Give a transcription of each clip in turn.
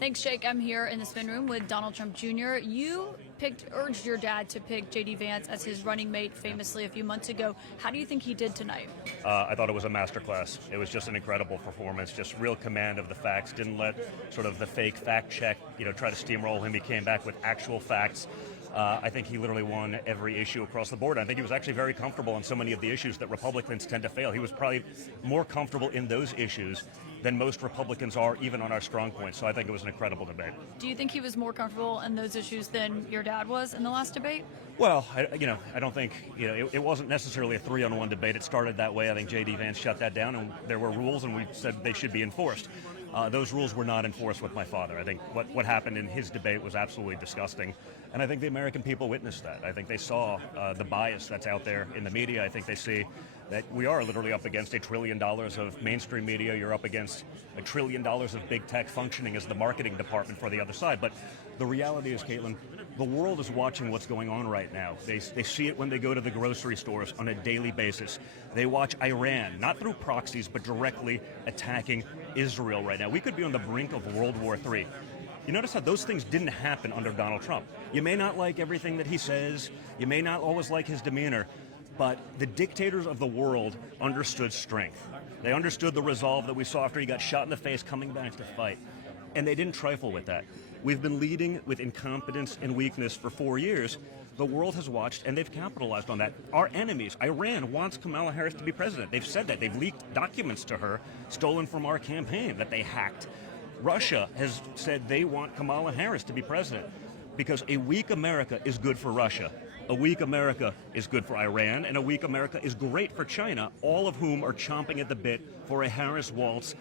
Thanks, Jake. I'm here in the spin room with Donald Trump Jr. You urged your dad to pick J.D. Vance as his running mate famously a few months ago. How do you think he did tonight? I thought it was a masterclass. It was just an incredible performance, just real command of the facts. Didn't let sort of the fake fact check, try to steamroll him. He came back with actual facts. I think he literally won every issue across the board. I think he was actually very comfortable on so many of the issues that Republicans tend to fail. He was probably more comfortable in those issues than most Republicans are, even on our strong points. So I think it was an incredible debate. Do you think he was more comfortable in those issues than your dad was in the last debate? Well, I don't think, it wasn't necessarily a 3-on-1 debate. It started that way. I think J.D. Vance shut that down, and there were rules, and we said they should be enforced. Those rules were not enforced with my father. I think what happened in his debate was absolutely disgusting, and I think the American people witnessed that. I think they saw the bias that's out there in the media. I think they see that we are literally up against $1 trillion of mainstream media. You're up against $1 trillion of big tech functioning as the marketing department for the other side. But the reality is, Kaitlan, the world is watching what's going on right now. They see it when they go to the grocery stores on a daily basis. They watch Iran, not through proxies, but directly attacking Israel right now. We could be on the brink of World War III. You notice how those things didn't happen under Donald Trump. You may not like everything that he says. You may not always like his demeanor. But the dictators of the world understood strength. They understood the resolve that we saw after he got shot in the face coming back to fight. And they didn't trifle with that. We've been leading with incompetence and weakness for 4 years. The world has watched, and they've capitalized on that. Our enemies, Iran, wants Kamala Harris to be president. They've said that. They've leaked documents to her, stolen from our campaign, that they hacked. Russia has said they want Kamala Harris to be president because a weak America is good for Russia. A weak America is good for Iran, and a weak America is great for China, all of whom are chomping at the bit for a Harris-Walz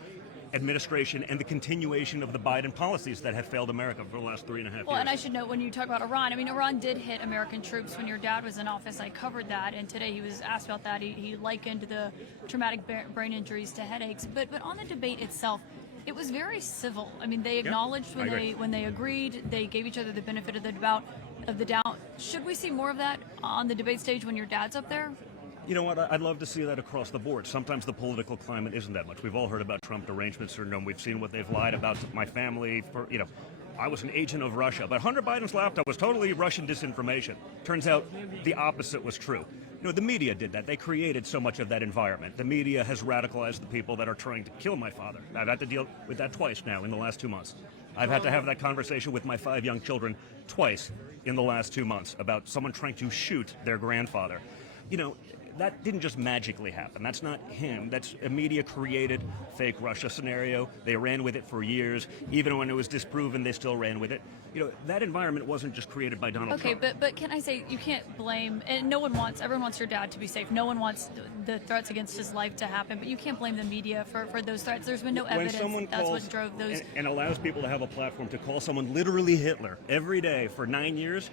administration and the continuation of the Biden policies that have failed America for the last 3.5 years. Well, and I should note, when you talk about Iran, Iran did hit American troops when your dad was in office. I covered that, and today he was asked about that. He likened the traumatic brain injuries to headaches. But on the debate itself, it was very civil. They acknowledged when they agreed. They gave each other the benefit of the doubt. Should we see more of that on the debate stage when your dad's up there? You know what? I'd love to see that across the board. Sometimes the political climate isn't that much. We've all heard about Trump derangement syndrome. We've seen what they've lied about to my family. I was an agent of Russia. But Hunter Biden's laptop was totally Russian disinformation. Turns out the opposite was true. The media did that. They created so much of that environment. The media has radicalized the people that are trying to kill my father. I've had to deal with that twice now in the last 2 months. I've had to have that conversation with my 5 young children twice in the last 2 months about someone trying to shoot their grandfather. That didn't just magically happen. That's not him. That's a media-created fake Russia scenario. They ran with it for years. Even when it was disproven, they still ran with it. That environment wasn't just created by Donald Trump. Okay, but can I say, you can't blame, and everyone wants your dad to be safe. No one wants the threats against his life to happen, but you can't blame the media for those threats. There's been no evidence that's what drove those. And allows people to have a platform to call someone literally Hitler every day for 9 years,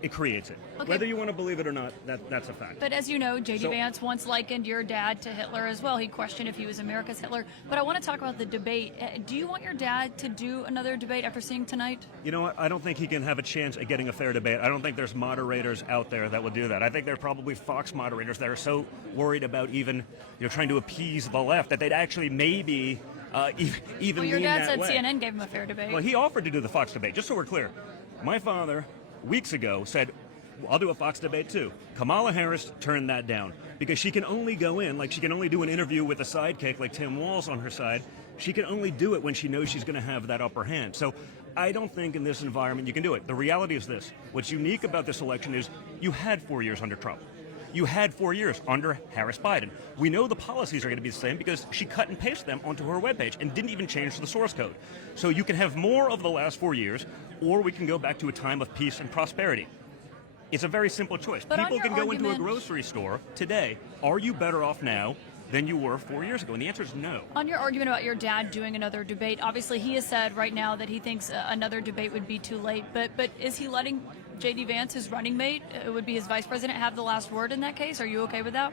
it creates it. Okay. Whether you want to believe it or not, that's a fact. But as you know, J.D. Vance once likened your dad to Hitler as well. He questioned if he was America's Hitler. But I want to talk about the debate. Do you want your dad to do another debate after seeing tonight? You know what? I don't think he can have a chance at getting a fair debate. I don't think there's moderators out there that would do that. I think there are probably Fox moderators that are so worried about even trying to appease the left that they'd actually maybe even Well, your dad said way. CNN gave him a fair debate. Well, he offered to do the Fox debate, just so we're clear. My father, weeks ago, said, I'll do a Fox debate too. Kamala Harris turned that down because she can only go in, she can only do an interview with a sidekick like Tim Walz on her side. She can only do it when she knows she's going to have that upper hand. So I don't think in this environment you can do it. The reality is this. What's unique about this election is you had 4 years under Trump. You had 4 years under Harris-Biden. We know the policies are going to be the same because she cut and pasted them onto her webpage and didn't even change the source code. So you can have more of the last 4 years, or we can go back to a time of peace and prosperity. It's a very simple choice. But people can go into a grocery store today. Are you better off now than you were 4 years ago? And the answer is no. On your argument about your dad doing another debate, obviously he has said right now that he thinks another debate would be too late. But is he letting J.D. Vance, his running mate, would be his vice president, have the last word in that case? Are you okay with that?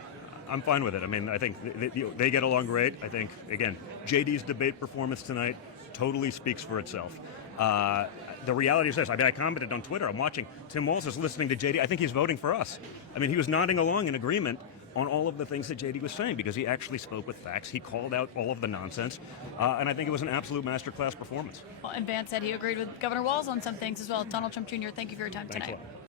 I'm fine with it. I think they get along great. I think, again, J.D.'s debate performance tonight totally speaks for itself. The reality is this. I commented on Twitter. I'm watching. Tim Walz is listening to J.D. I think he's voting for us. He was nodding along in agreement on all of the things that JD was saying, because he actually spoke with facts. He called out all of the nonsense, and I think it was an absolute masterclass performance. Well, and Vance said he agreed with Governor Walz on some things as well. Donald Trump Jr., thank you for your time Thanks tonight. a lot.